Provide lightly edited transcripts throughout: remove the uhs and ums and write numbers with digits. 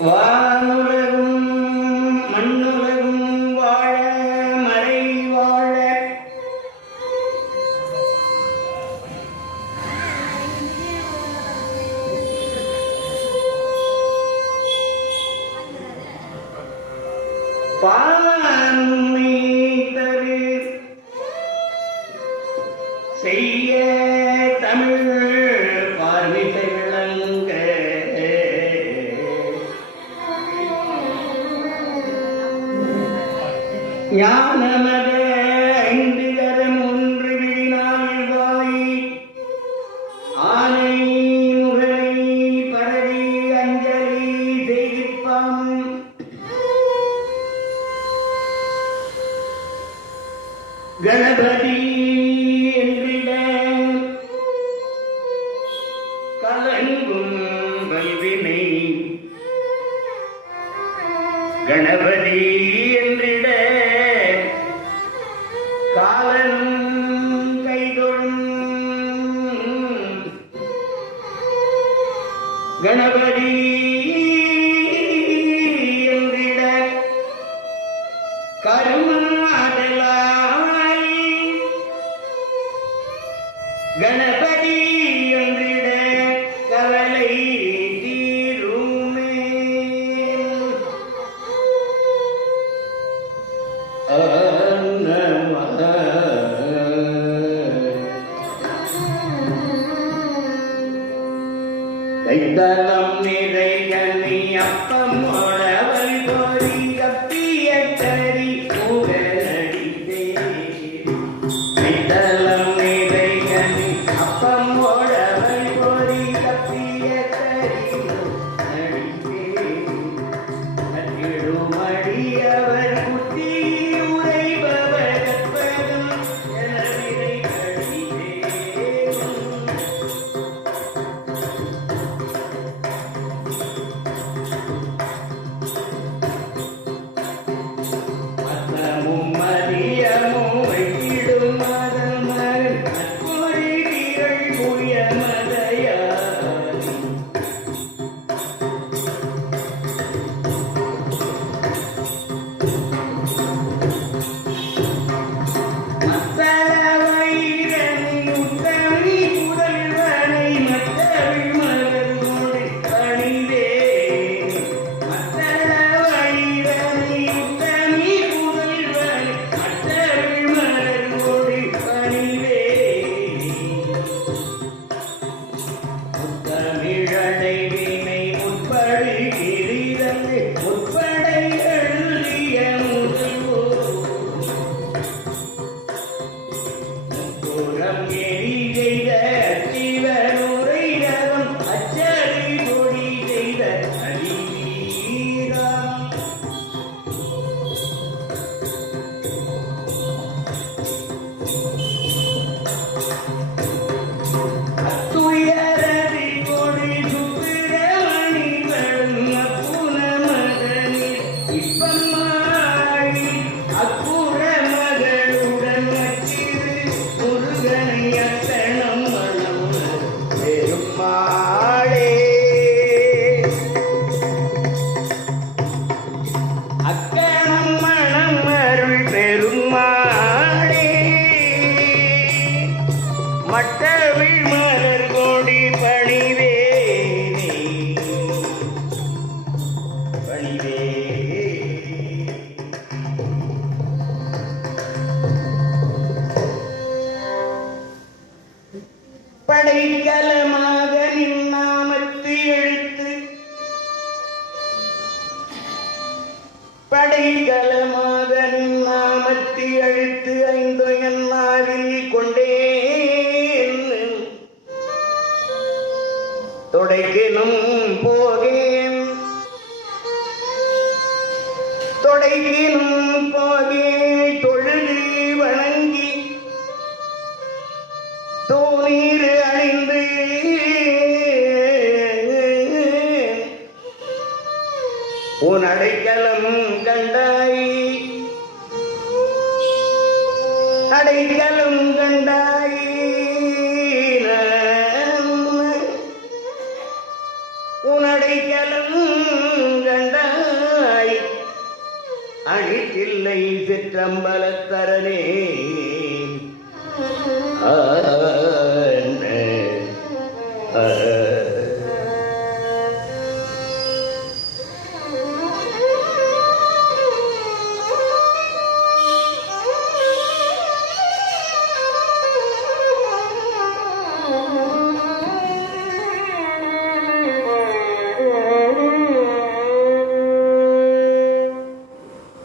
வானுலகும் மண்ணுலகும் வாழ மறை வாழ பான்மை தரு செய்ய தமிழ் பார்மிசை விளங்க ஞானமத ஐந்து கரம் ஒன்று விழினால் வாய் ஆனை முகனை பரவி அஞ்சலி செய்திப்பாம் கணபதி என்றிட கலங்கும் வல்வினை கணபதி என்றிட காலனும் கைதொழும் கணபதி என்றிட கருமாதலாய் கணபதி என்றிட கவலை தீருமே கைத்தலம் நிறைய நீ அப்பம் உழவல் பொறி கப்பிய கறி புகழடித்தே கைத்தலம் நிறைய நீ அப்பம் உழவல் பொறி கப்பிய கறி புகழடித்தே அடியவர் குத்தி உரைபவர் கற்பதும் எனவினை கழித்தே மட்டவிழ் மலர் கோடி பணிவே பணிவே படைக்கலமாக நின்னாமத்து எழுத்து படைக்கலமாக நின்னாமத்து எழுத்து ஐந்து என்னாவில் கொண்டே தொடைக்கினும் போகேன் தொடைக்கினும் போகேன் தொழுது வணங்கி தூணீர் அணிந்து உன் அடைக்கலம் கண்டாய் அடைக்கலம் கண்டாய் உன் அடைக்கலம் அழித்தில்லை சிற்றம்பலத்தரனே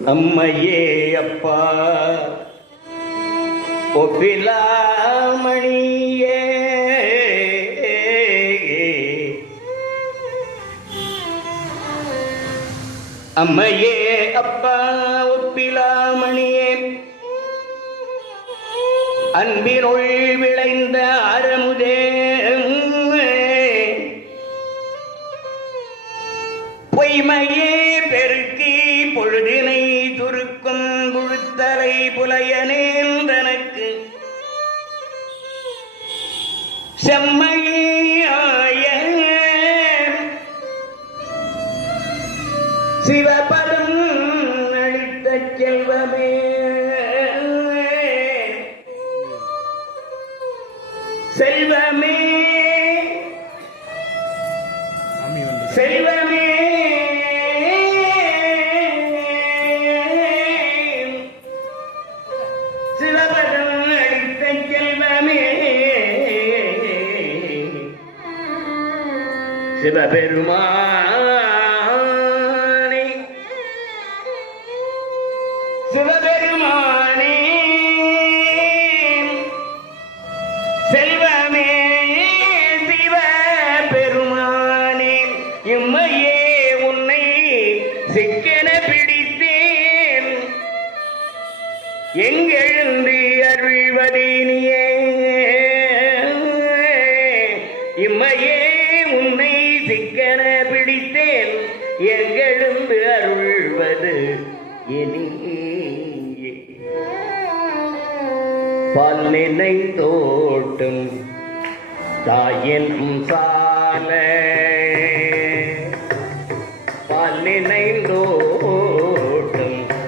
நம்மையே அப்பா ஒப்பிலாமணியே அம்மையே அப்பா ஒப்பிலாமணியே அன்பினுள் விளைந்த அறமுதே பொய்மையே பெருக்கி பொழுதினை துருக்கும் புழுத்தலை புலையனேல் தனக்கு செம்மையாய சிவபதம் அளித்த செல்வமே செல்வமே செல்வமே சிவபதம் அளித்த செல்வமே சிவபெருமானே சிவபெருமானே செல்வமே சிவபெருமானே இம்மையே உன்னை சிக்கென பிடித்தேன் எங்கெழுந்து அருள்வதீனியே இம்மையே உன்னை சிக்கென பிடித்தேன் எங்கெழுந்து அருள்வது இனியே பால் நினைத்தோட்டும் தாயின் சால பால் நினைந்தோட்டும்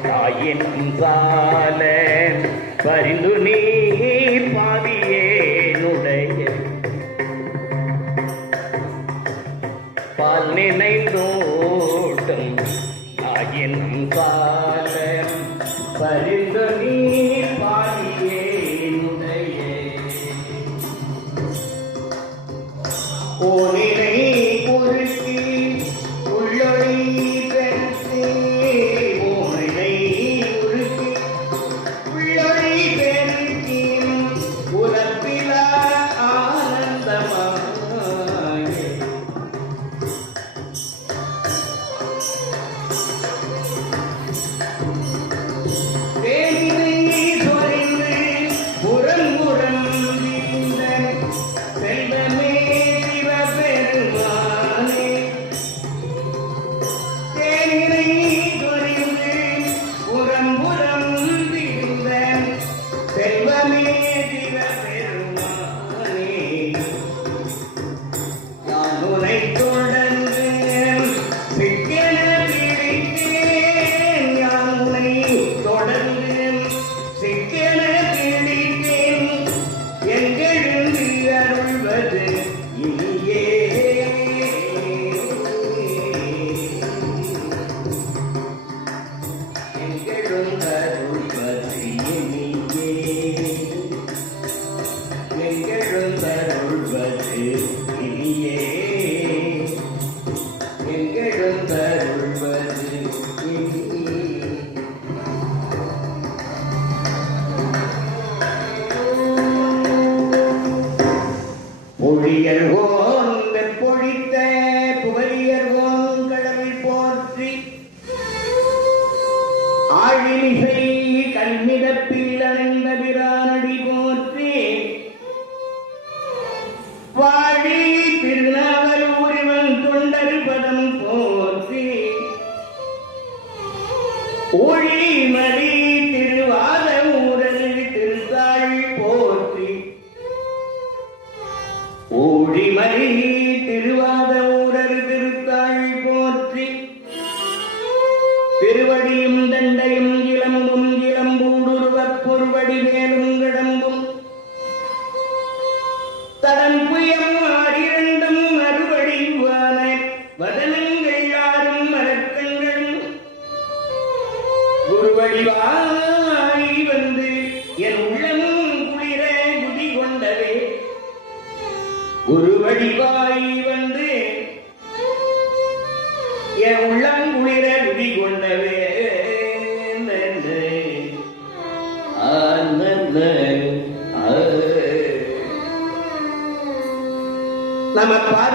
தாயின் சால பரிந்து நீ பாவியேனுடைய பால் நினைந்தோட்டும் தாயின் சால பரிந்து நீ பாவியேனுடைய ஓனினை குறுக்கி உள்ளொளி பெருத்தி ஓனினை குறுக்கி உள்ளொளி பெருத்தி உலப்பிலா ஆனந்தமாய் தேனினை சொரிந்து புறம்புறம் வீழ்ந்த செல்வமே சிவபெருமானே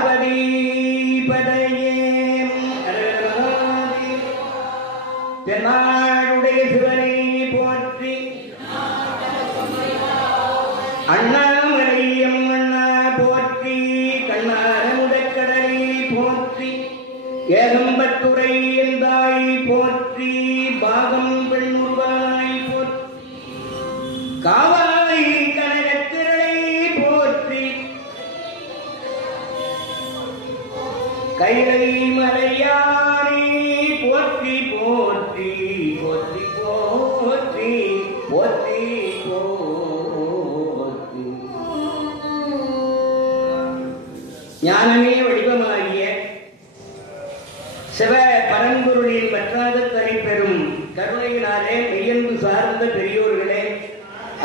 பார்வதி பதையே தென்னாடுடைய சிவனை போற்றி அண்ணாமலையம் அண்ணா போற்றி கண்ணார முதற்கடலை போற்றி ஏகம்பத்துறை எந்தாய் போற்றி பாகம் பெண்ணுருவாய் போற்றி காவாய் கனகத்திரளை போற்றி கைலை மலையானே போற்றி போற்றி போற்றி போற்றி போற்றி போற்றி ஞானமே வடிவமாகிய சிவ பரம்பொருளின் பற்றாத தனி பெறும் கருணையினாலே மெய்யன்பு சார்ந்த பெரியோர்களே,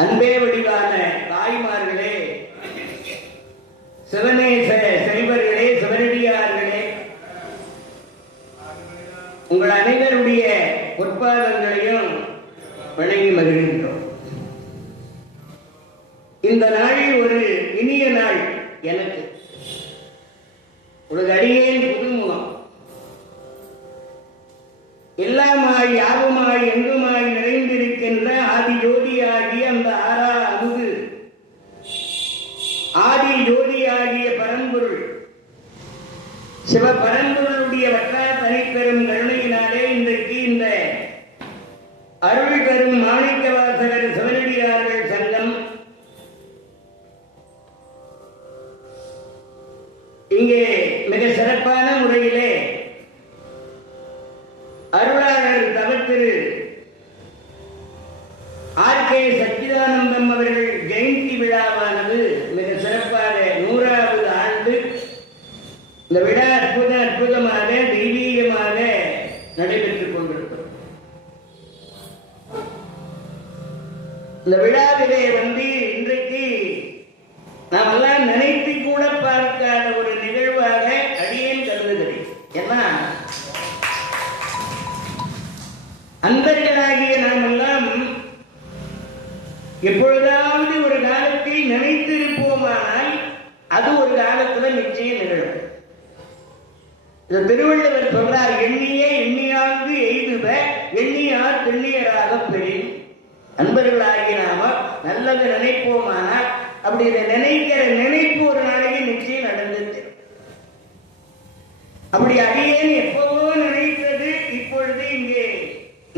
அன்பே வடிவான தாய்மார்களே, சிவநேச செல்வர்களே, சிவனடியார்களே, உங்கள் அனைவருடைய பொற்பாதங்களையும் வணங்கி மகிழ்கின்றோம். இந்த நாளில் ஒரு இனிய நாள் எனக்கு. ஒரு அடியேன் புதுமுகம். எல்லாமாய் யாவுமாய் எங்குமாய் நிறைந்திருக்கின்ற ஆதி ஜோதியாகிய அந்த ஆறா அமுது, ஆதி ஜோதியாகிய பரம்பொருள் சிவ பரம்பொருளுடைய வற்றா தனிப்பெரும் கருணையினாலே இன்றைக்கு இந்த அருள் பெறும் மாணிக்க வாசகர் சிவனடியார்கள் சங்கம் இங்கே மிக சிறப்பான முறையிலே அருளாளர் தவத்திரு ஆர்.கே. சச்சிதானந்தம் அவர்கள் ஜெயந்தி விழாவானது மிக சிறப்பாக 100வது ஆண்டு. இந்த விழா அற்புதமாக தெய்வீகமாக நடைபெற்றுக் கொண்டிருக்கிறது. இந்த விழாவிலே இன்றைக்கு நாம் எல்லாம் நினைத்து கூட பார்க்காத ஒரு நிகழ்வாக அடியேன் கருதுகிறேன். ஏன்னா அன்பர்களாகிய நாம் எல்லாம் எப்பொழுதாவது ஒரு காலத்தில் நினைத்திருப்போமானால் அது ஒரு காலத்தில் நிச்சயம் நிகழும். இந்த திருவள்ளுவர் சொல்றார், எண்ணியே எண்ணியாங்கு எய்துவ எண்ணியார் தெண்ணியராக பெறின். அன்பர்களாகிய நாம நல்லது நினைப்போமானால் அப்படி நினைக்கிற நினைப்பு ஒரு நாளைக்கு நிச்சயம் நடந்தது. அப்படி அடியேன் எப்பவோ நினைத்தது இப்பொழுது இங்கே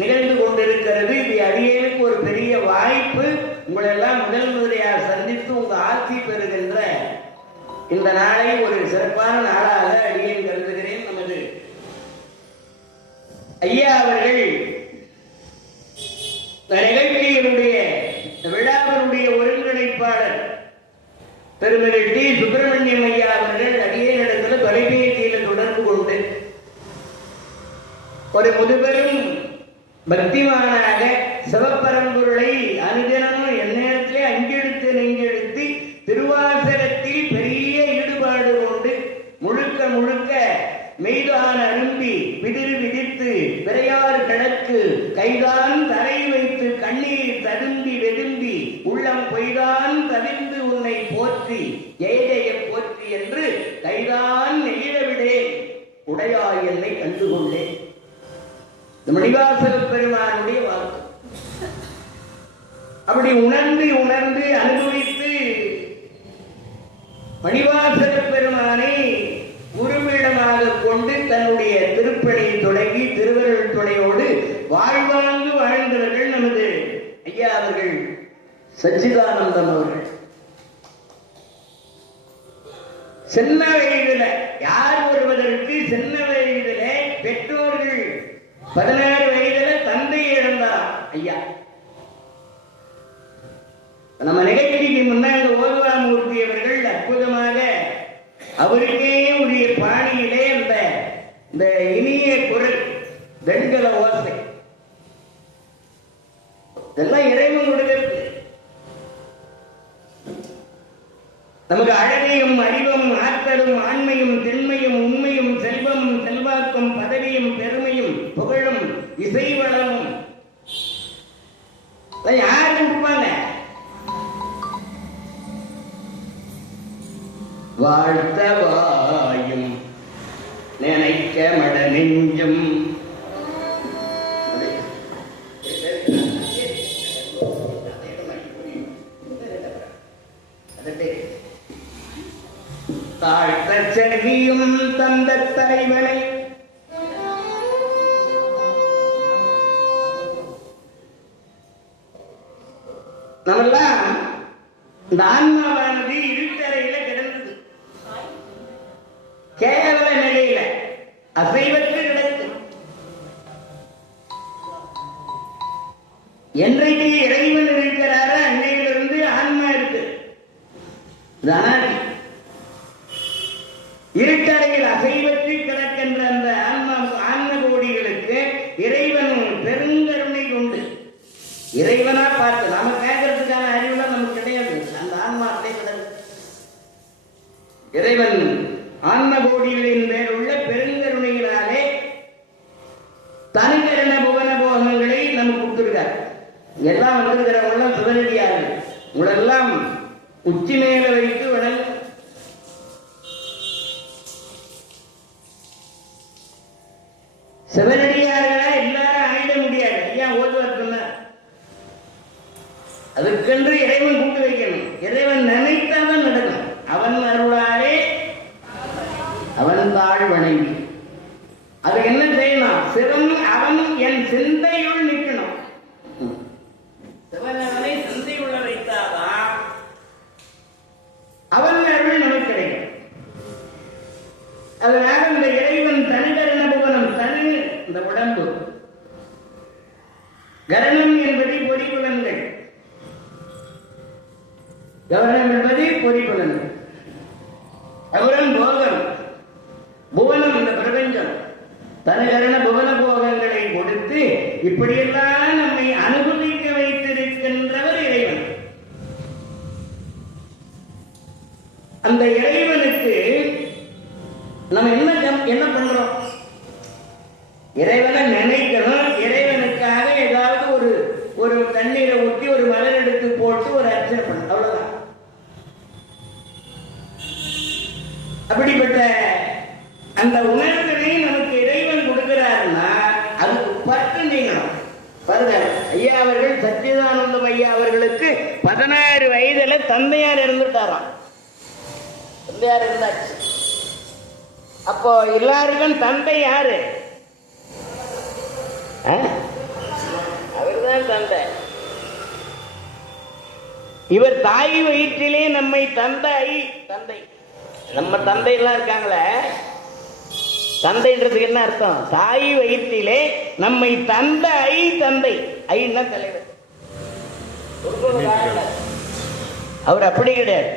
நிகழ்ந்து கொண்டிருக்கிறது. இது அடியேனுக்கு ஒரு பெரிய வாய்ப்பு. உங்களெல்லாம் முதல் முறையாக சந்தித்து உங்க ஆட்சி பெறுகின்ற இந்த நாளை ஒரு சிறப்பான நாளாக அடியேன் கருதுகிறேன். நமது ஐயா அவர்கள் நிகழ்ச்சியினுடைய விழாவினுடைய ஒருங்கிணைப்பாளர் திருமதி டி. சுப்பிரமணியம் ஐயா அவர்கள் அடியேனிடத்தில் தொலைபேசியில் தொடர்பு கொண்டு ஒரு முதுபெரும் பக்திமானாக சிவபரம்பொருளை அனுதினமும் எந்நேரத்திலே அஞ்செழுத்து நெஞ்செழுத்தி திருவாசகத்தில் பெரிய ஈடுபாடு கொண்டு முழுக்க முழுக்க மெய்தான் அரும்பி விதிர் விதித்து விரையார் கிழக்கு கைதான் தரை வைத்து கண்ணீர் ததும்பி வெதும்பி உள்ளம் பொய்தான் தவிர்ந்து உன்னை போற்றி ஜெயஜெய போற்றி என்று கைதான் நெய்யவிடேன் உடையாய் என்னை கண்டுகொண்டேன். மணிவாசக பெருமானுடைய வாக்கு. அப்படி உணர்ந்து உணர்ந்து அனுபவித்து மணிவாசக பெருமானை உருவிடமாக கொண்டு தன்னுடைய திருப்பணி தொடங்கி திருவருள் துணையோடு வாழ்வாங்கு வாழ்ந்தவர்கள் நமது ஐயா அவர்கள் சச்சிதானந்தம் அவர்கள். சின்ன வயதில யார் ஒருவதற்கு சின்ன வயதில பெற்றோர்கள் 16 வயதுல தந்தை இழந்தார் ஐயா. நம்ம நிகழ்ச்சிக்கு முன்னாடி ஓதுவாமூர்த்தி அவர்கள் அற்புதமாக அவருக்கே உரிய பாணியிலே இந்த இனிய குரல் வெண்கல ஓசை இதெல்லாம் இறைவன் கொடுக்கிறது. நமக்கு அழகையும் அறிவும் ஆற்றலும் ஆண்மையும் திண்மையும் உண்மையும் செல்வமும் செல்வாக்கும் பதவியும் பெருமையும் புகழும் இசைவளமும் யார் கொடுப்பாங்க? வாழ்த்தவாய் அனைத்தையும் தந்த தலைவனை நம்மெல்லாம் இந்த ஆன்மாவானது இருட்டறையில கிடந்தது, கேவல நிலையில அசைவற்று கிடக்கு. என்றைக்கு இறைவன் இருக்கிறாரோ அன்னையிலிருந்து ஆன்மா இருக்கு. இருட்டறையில் அசைவற்று கிடக்கின்ற அந்த ஆன்ம கோடிகளுக்கு இறைவன் பெருங்கருணை கொண்டு இறைவனா பார்த்து நாம கேட்கறதுக்கான அறிவுலாம் நமக்கு கிடையாது. அந்த ஆன்மா அடைவதற்கு இறைவன் ஆன்ம கோடிகளின் மேல் உள்ள பெருங்கருணையினாலே தனிகரண புவன போகங்களை நமக்கு கொடுத்திருக்கார். எல்லாம் வந்திருக்கிறவங்களாம் சிவனடியார்கள். உங்களெல்லாம் உச்சி மேல வைத்து வணங்க. சிவனடியார்களா எல்லாரும் ஆயிட முடியாது. ஐயா ஓதுவார் சொன்னார், அதுக்கென்று இறைவன் கூட்டு வைக்கணும். இறைவன் நினைத்தாதான் நடக்கும். அவன் அருளாலே அவன் தாழ் வணங்கி அதுக்கு என்ன செய்யணும்? சிவன் அவன் என் சிந்தையுள் நிற்கணும். சிவன் அவனை சிந்தையுள்ள வைத்தாதான் அவன் அருள் நமக்கு கிடைக்கும். அதனால இந்த இறைவன் தனிகரண புவனம், தனி இந்த உடம்பு, கரணம் என்பது பொறிபுலன்கள், கவனம் என்பது பொறிபுலன்கள், அப்புறம் போகம், புவனம் இந்த பிரபஞ்சம், தனிகரண புவன போகங்களை கொடுத்து இப்படியெல்லாம் நம்மை அனுபவிக்க வைத்திருக்கின்றவர் இறைவன். அந்த இறைவனுக்கு நம்ம என்ன பண்றோம்? இறைவனை நினைக்கணும். இறைவனுக்காக ஏதாவது ஒரு தண்ணீரை ஊற்றி ஒரு மலர் எடுத்து போட்டு ஒரு அர்ச்சனை பண்ண, அவ்வளவுதான். அப்படிப்பட்ட அந்த உணர்வினை நமக்கு இறைவன் கொடுக்கிறாருன்னா அதுக்கு பற்று நீங்கணும். பாருங்க, ஐயா அவர்கள் சச்சிதானந்தம் ஐயா அவர்களுக்கு 16 வயதுல தந்தையார் இருந்துட்டாராம். தந்தையார் இருந்தாச்சு. அப்போ எல்லாருக்கும் தந்தை யாரு? அவர்தான் தந்தை. இவர் தாய் வயிற்றிலே நம்மை தந்தை நம்ம தந்தை எல்லாம் இருக்காங்களே, தந்தைன்றதுக்கு என்ன அர்த்தம்? தாய் வயிற்றிலே நம்மை தந்தை. ஐன்னா தலைவர். அவர் அப்படி கிடையாது.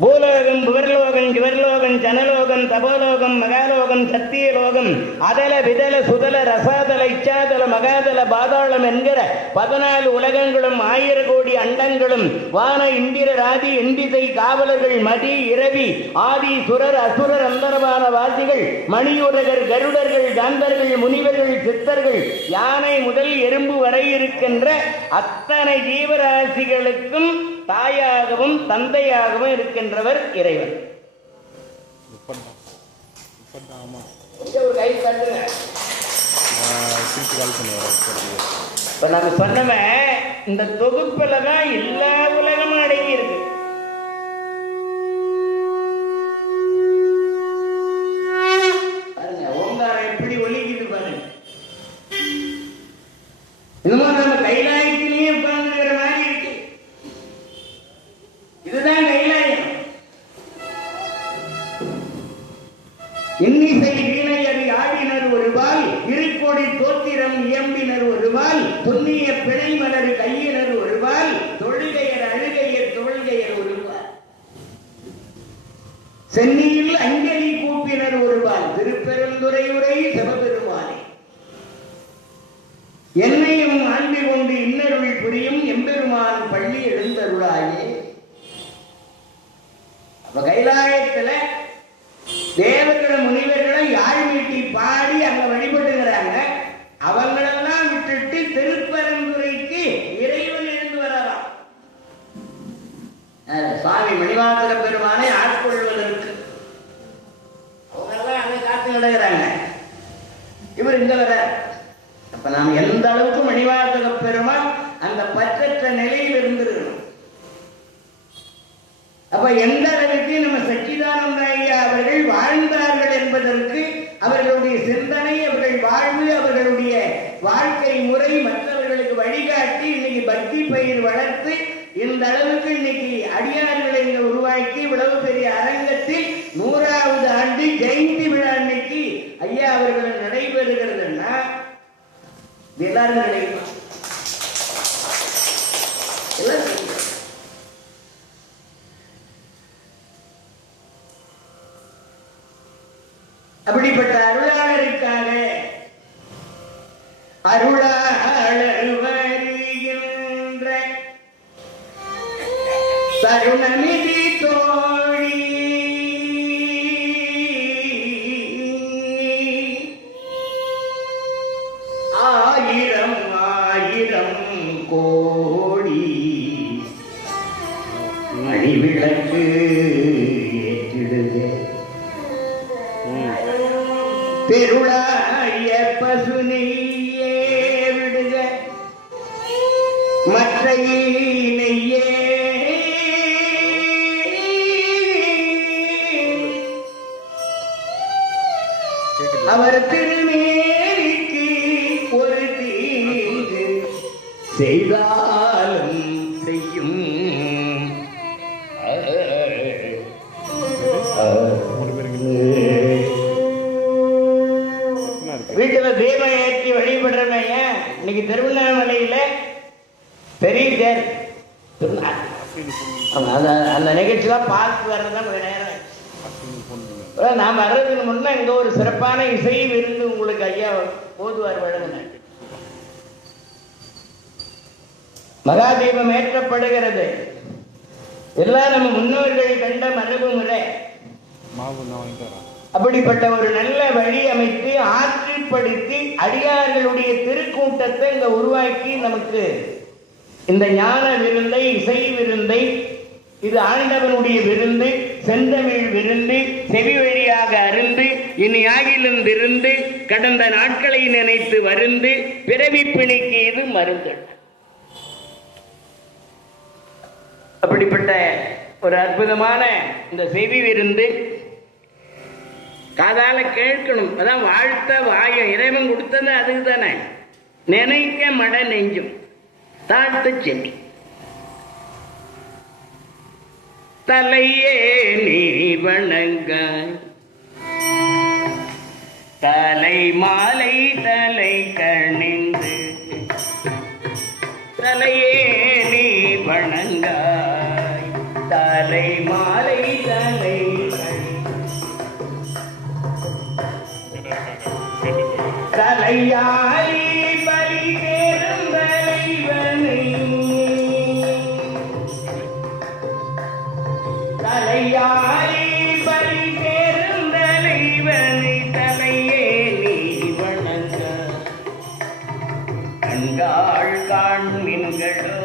பூலோகம், புவர்லோகம், ஜுவர்லோகம், ஜனலோகம், தபோலோகம், மகாலோகம், சத்தியலோகம், அதல விதல சுதல ரசாதல இச்சாதல மகாதல பாதாளம் என்கிற 14 உலகங்களும் 1000 கோடி அண்டங்களும் வான இந்திர ராதி எண்டிசை காவலர்கள் மதி இரவி ஆதி சுரர் அசுரர் அந்தரமான வாசிகள் மணியுரகர் கருடர்கள் காந்தர்கள் முனிவர்கள் சித்தர்கள் யானை முதல் எறும்பு வரை இருக்கின்ற அத்தனை ஜீவராசிகளுக்கும் தாயாகவும் தந்தையாகவும் இருக்கின்றவர் இறைவன். இப்ப நம்ம சொன்னவன் இந்த தொகுப்புல தான் எல்லா உலகமும் அடங்கி இருக்கு. பாருங்க, ஓங்காரம் எப்படி ஒலிக்குது பாருங்க. இன்னமும் நம்ம கைலாயத்திலேயே உட்கார்ந்துக்கிற மாதிரி இருக்கு. இதுதான் கைலாயம். இன்னிசை வீணையறி ஆடினர் ஒருவால், இருக்கொடி தோத்திரம் இயம்பினர் ஒருவால், துண்ணிய பிணை மலர் கையினர் ஒருவால், தொழுகையர் அழுகையர் தொழுகையர் ஒருவால், சென்னியில் அஞ்சலி கூப்பினர் ஒருவால், திருப்பெருந்துறையுரை சிவபெருமானே என்னையும் ஆண்டு கொண்டு இன்னருள் புரியும் எம்பெருமான் பள்ளி எழுந்தருளாயே. கைலாயத்துல தேவர்களும் முனிவர்களும் யாழ் மீட்டி பாடி அங்க வழிபட்டுகிறாங்க. அவங்களெல்லாம் விட்டுட்டு திருப்பரந்துரைக்கு இறைவன் எழுந்து வரலாம். சுவாமி மணிவாசக பெருமானை ஆட்கொள்வதற்கு அவங்கெல்லாம் அங்க காத்து நடக்கிறாங்க. இவர் இங்க வர. அப்ப நாம் எந்த அளவுக்கு மணிவாசக பெருமான் அந்த பற்றற்ற நிலையில் இருந்திருக்கணும். அப்ப எந்த அளவுக்கு நம்ம சச்சிதானந்த ஐயா வருவதற்கு அவர்களுடைய சிந்தனை, அவர்கள் வாழ்வு, அவர்களுடைய வாழ்க்கை முறை மற்றவர்களுக்கு வழிகாட்டி இன்னைக்கு பக்தி பயிர் வளர்த்து இந்த அளவுக்கு இன்னைக்கு அடியார்களை இங்க உருவாக்கி இவ்வளவு பெரிய அரங்கத்தில் 100வது ஆண்டு ஜெயந்தி விழா இன்னைக்கு ஐயா அவர்கள் நடைபெறுகிறதுன்னா எல்லாரும் நினைக்கலாம். அப்படிப்பட்ட அருளாளருக்காக அருளாளர் வருகின்ற தருணமிதி தோழி ஆயிரம் ஆயிரம் கோடி மணிவிளக்கு ஏற்றிடுக பெருளாய பசுனையே விடுக மற்ற நெய்யே அவர் திருநேரிக்கு ஒரு தீங்கு செய்தாலும் செய்யும் வீட்டுல தீபம் ஏற்றி வழிபடுறவங்க இன்னைக்கு திருவண்ணாமலையில பெரிய தேர் அந்த நிகழ்ச்சியெல்லாம் பார்த்து வர்றதுதான் நேரம். நாம் வர்றதுக்கு முன்ன இங்க ஒரு சிறப்பான இசை விருந்து உங்களுக்கு ஐயா போதுவார் வழங்கின. மகாதீபம் ஏற்றப்படுகிறது. எல்லாம் நம்ம முன்னோர்கள் கண்ட மரபு முறை. அப்படிப்பட்ட ஒரு நல்ல வழி அமைத்து ஆற்றுப்படுத்தி அடியார்களுடைய திருக்கூட்டத்தை இங்க உருவாக்கி நமக்கு இந்த ஞான விருந்தை, இசை விருந்தை, இது ஆண்டவனுடைய விருந்து, செந்தமிழ் விருந்து, செவி வழியாக அருந்து இனி ஆகிலும் விருந்து, கடந்த நாட்களை நினைத்து வருந்து பிறவி பிணிக்கு இது மருந்து. அப்படிப்பட்ட ஒரு அற்புதமான இந்த செவி விருந்து காதால கேட்கணும். அதான் வாழ்த்த வாயம் இறைவன் கொடுத்தது அதுக்கு தானே. நினைக்க மட நெஞ்சும் தாழ்த்து சென்னி தலையே நீ வணங்காய் தலை மாலை தலை கணிந்து தலையே நீ வணங்காய் தலை மாலை தலை தலையாரி பலி தேரும் தலைவனை தலையாரி பலி தேரும் தலைவனை தலையே நீ வணங்க கண்காள் காண்மின்களோ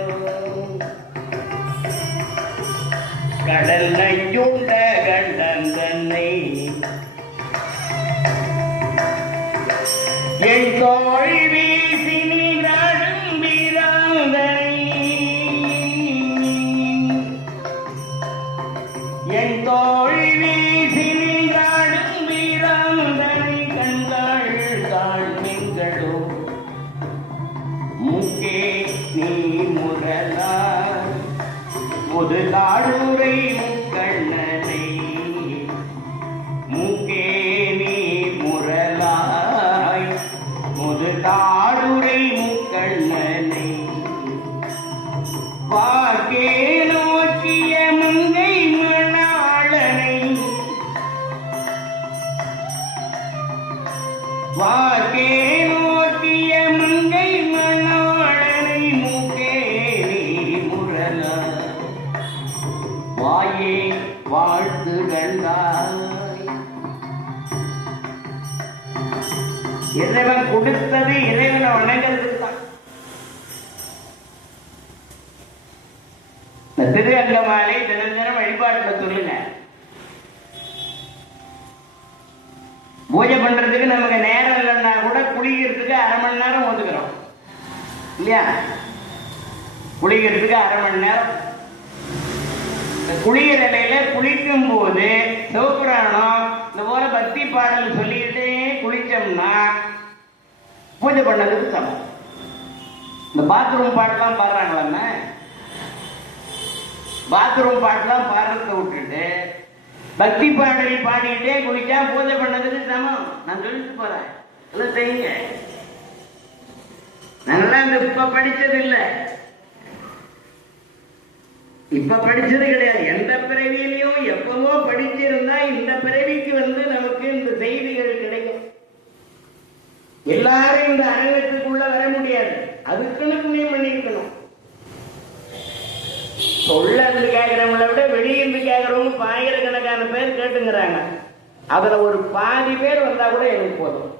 கடல் நையுண்ட கண்டன் தன்னை என் தோழி வீசி நீராடும் வீராந்தனை என் தோழி வீசி நீராடும் வீராந்தனை கண்கள் தாழ்மைங்களோ முக்கே நீ முரலா முதுகாடுரை முக்கண்ணனை முக்கே நீ முரலா முதுகாடுரை முக்கண்ணனை வாக்கே நோக்கிய மங்கை மணாளனை வாக்கே நோக்கிய மங்கை மணாளனை மூக்கே முரல வாயே வாழ்த்து கண்டாய். இறைவன் கொடுத்தது இறைவனை வணங்கிறது தான். திரு அங்கமாலை தினம் வழிபாட்டுல சொல்லுங்க. பூஜை பண்றதுக்கு நமக்கு நேரம் இல்லைன்னா கூட குளிக்கிறதுக்கு 1/2 மணி நேரம் ஒதுக்குறோம் இல்லையா? குளிக்கிறதுக்கு 1/2 மணி நேரம். குளியல் நிலையில குளிக்கும் போது சிவபுராணம் இந்த போல பக்தி பாடல் சொல்லி பண்ணா பூஜை பண்ணதுக்கு சமம். இந்த பாத்ரூம் பாட்டெல்லாம் பாடுறாங்களாமே, பாத்ரூம் பாட்டெல்லாம் பாடுறத விட்டுட்டு பக்தி பாடலை பாடிக்கிட்டே குளிச்சா பூஜை பண்ணதுக்கு சமம். நான் சொல்லிட்டு போறேன், எல்லாம் செய்யுங்க. நாங்கெல்லாம் இந்த இப்ப படிச்சது இல்லை, இப்ப படிச்சது கிடையாது. எந்த பிறவியிலையும் எப்பவோ படிச்சிருந்தா இந்த பிறவிக்கு நமக்கு இந்த செய்திகள் கிடைக்கும். எல்லாரும் இந்த அரங்கத்துக்குள்ள வர முடியாது, அதுக்குன்னு புண்ணியம் பண்ணிருக்கணும். உள்ள இருந்து கேட்கிறவங்கள விட வெளியிருந்து கேட்கிறவங்க ஆயிரக்கணக்கான பேர் கேட்டுங்கிறாங்க. அதுல ஒரு பாதி பேர் வந்தா கூட எனக்கு போதும்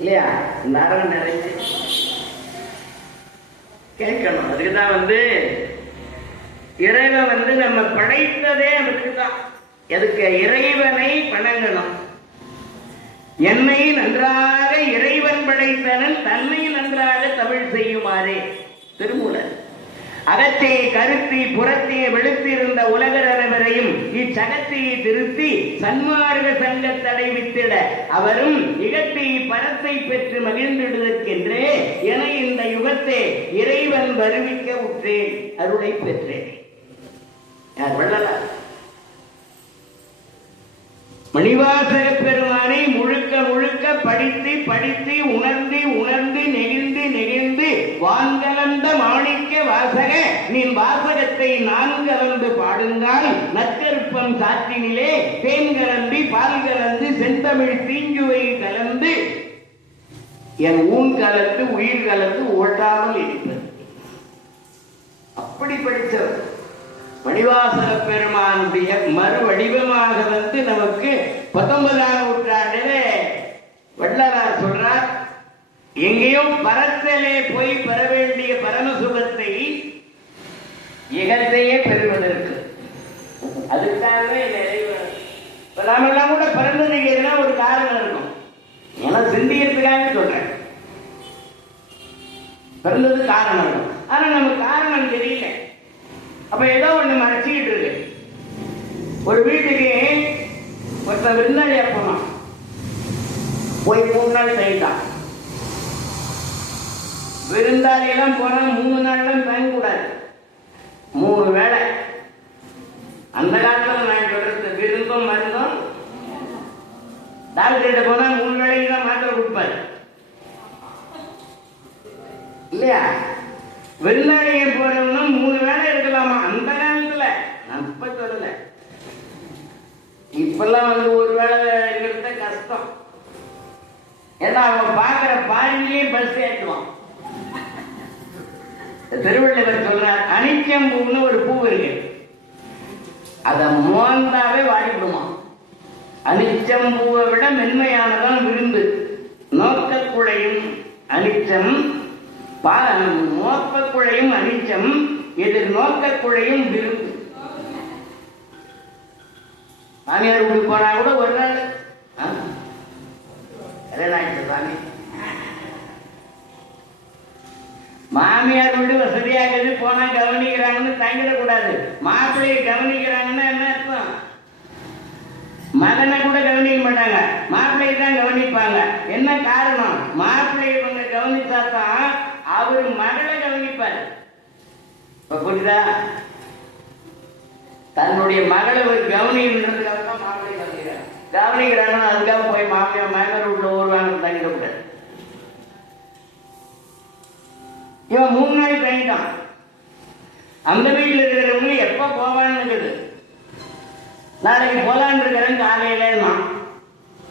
இல்லையா? இந்த அரங்கம் நிறைஞ்சு கேட்கணும். அதுக்குதான் இறைவன் நம்ம படைத்ததே அதுக்குதான். எதுக்கு? இறைவனை வணங்கணும். என்னை நன்றாக இறைவன் படைத்தனன் தன்னை நன்றாக தமிழ் செய்யுமாறே திருமூலர். அகத்தை கருத்தி புறத்தையே வெளுத்திருந்த உலகர் அனைவரையும் இச்சகத்தையை திருத்தி சன்மார்க்க சங்கத்தடை வித்திட அவரும் இகத்தை பரத்தை பெற்று மகிழ்ந்திடுவதற்கென்றே என இந்த யுகத்தை இறைவன் வருவிக்க உற்றேன், அருளை பெற்றேன். வள்ளலார் மணிவாசக பெருமானை முழுக்க முழுக்க படித்து படித்து உணர்ந்து உணர்ந்து நெகிழ்ந்து நெகிழ்ந்து வான்கலந்த மாணிக்க வாசக நீ வாசகத்தை நான் கலந்து பாடுங்கால் நற்கருப்பம் சாற்றினிலே தேன் கலந்து பால் கலந்து செந்தமிழ் தீஞ்சுவை கலந்து என் ஊன் கலந்து உயிர் கலந்து ஓட்டாமல் இருப்பது. அப்படி படித்தவர் மணிவாசக பெருமானுடைய மறு வடிவமாக நமக்கு 19ஆம் நூற்றாண்டிலே வள்ளலார் சொல்றார், எங்கேயோ பரத்தலே போய் பெற வேண்டிய பரமசுகத்தை இகத்தையே பெறுவதற்கு அதுக்காகவே நாமெல்லாம் கூட பிறந்ததுக்கு எதுனா ஒரு காரணம் இருக்கும். ஏன்னா சிந்தியத்துக்காக சொல்றேன், பிறந்தது காரணம் இருக்கும். ஆனா நமக்கு காரணம் தெரியல. அப்ப ஏதோ ஒண்ணு மறைச்சிக்கிட்டு இருக்கு. ஒரு வீட்டுக்கு ஒருத்த விருந்தாளியா போனான், போய் 3 நாள் தங்கிட்டான். விருந்தாளியெல்லாம் போனா 3 நாள்லாம் தங்க கூடாது, 3 வேளை. அந்த காலத்துல நான் சொல்றது விருந்தும் மருந்தும் டாக்டர்கிட்ட போனா 3 வேளைக்கு தான் மாத்திரை கொடுப்பாரு இல்லையா? விருந்தாளிய போறவங்க 3 வேளை இருக்கலாமா அந்த காலத்துல? நான் இப்ப சொல்லல, இப்பெல்லாம் 1 வேளை இருக்கிறத கஷ்டம். ஏன்னா அவன் பாக்குற பாதியிலே பஸ் ஏற்றுவான். திருவள்ளுவர் சொல்றார், அனிச்சம்பூன்னு ஒரு பூ இருக்கு, அத மோந்தாவே வாடிவிடுமா. அனிச்சம்பூவை விட மென்மையானதான் விருந்து. நோக்கக்குழையும் அனிச்சம், நோக்கக்குழையும் அனிச்சம், எதிர் நோக்கக்குழையும் விருந்து. மாமியார் வீட்டுக்கு போனா கூட ஒரு நாள் சாமி மாமியார் வீடு வசதியாகுது, போனா கவனிக்கிறாங்கன்னு தங்கிடக்கூடாது. மாப்பிள்ளையை கவனிக்கிறாங்கன்னா என்ன அர்த்தம்? மகனை கூட கவனிக்க மாட்டாங்க, மாப்பிள்ளையை தான் கவனிப்பாங்க. என்ன காரணம்? மாப்பிள்ளையை இவங்க கவனிச்சாதான் அவரு மகளை கவனிப்பாரு. புரியுதா? தன்னுடைய மகளை ஒரு கவனிக்கிறதுக்காக தான் மாப்பிள்ளை கவனிக்கிறாங்க. கவனிக்கிறாங்கன்னா அதுக்காக போய் மாமியார் மகன் வீட்டுல வருவாங்க தங்கிடக்கூடாது. இவன் 3 நாள் தங்கிட்டான். அந்த வீட்டில் இருக்கிறவங்க எப்ப போவான்னு இருக்குது. நாளைக்கு போலான்னு இருக்கிறேன் காலையில.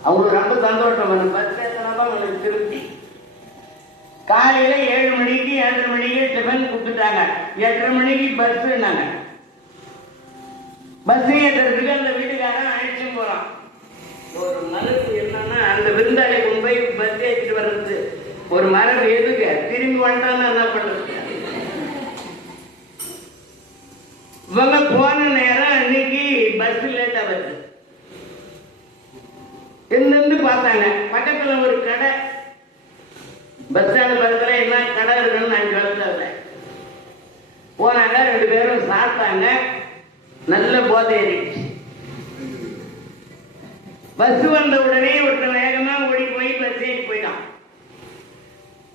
அவங்களுக்கு ரொம்ப சந்தோஷம், பஸ் ஏத்தனாதான் அவங்களுக்கு திருப்தி. காலையில 7 மணிக்கு 7:30 மணிக்கு டிஃபன் கொடுத்துட்டாங்க. 8:30 மணிக்கு பஸ்னாங்க. பஸ் ஏற்றுறதுக்கு அந்த வீட்டுக்காரன் அழைச்சும் போறான். ஒரு மரபு என்னன்னா, அந்த விருந்தாளி கொண்டு போய் பஸ் ஏற்றிட்டு வர்றது ஒரு மரபு. எதுக்கு? திரும்பி வந்துட்டான்னா என்ன பண்றது? இவங்க போன நேரம் அன்னைக்கு பஸ் லேட்டா வருது. இருந்து பார்த்தாங்க, பக்கத்துல ஒரு கடை, பஸ் ஸ்டாண்ட் பக்கத்துல என்ன கடை இருக்குன்னு நான் சொல்லல. போனாங்க, 2 பேரும் சாப்பிட்டாங்க, நல்ல போதை ஏறிடுச்சு. பஸ் வந்த உடனே ஒருத்தன் வேகமா ஓடி போய் பஸ் ஏறி போயிட்டான்.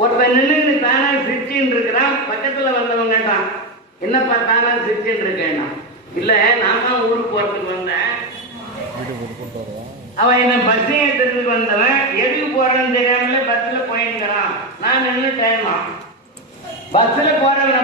ஒருத்தன் நின்று தானா சிரிச்சுன்னு இருக்கிறான். பக்கத்துல வந்தவங்க கேட்டான், என்னப்பா தானா சிரிச்சுன்னு இருக்கேன்னா, இல்ல நான் தான் ஊருக்கு போறதுக்கு வந்தேன். அவன் என்ன பஸ் ஏற்றத்துக்கு வந்தவன், எதுக்கு போறேன்னு தெரியாமல பஸ்ல போயிருக்கிறான். நான் நின்று டைமா பஸ்ல போறவன்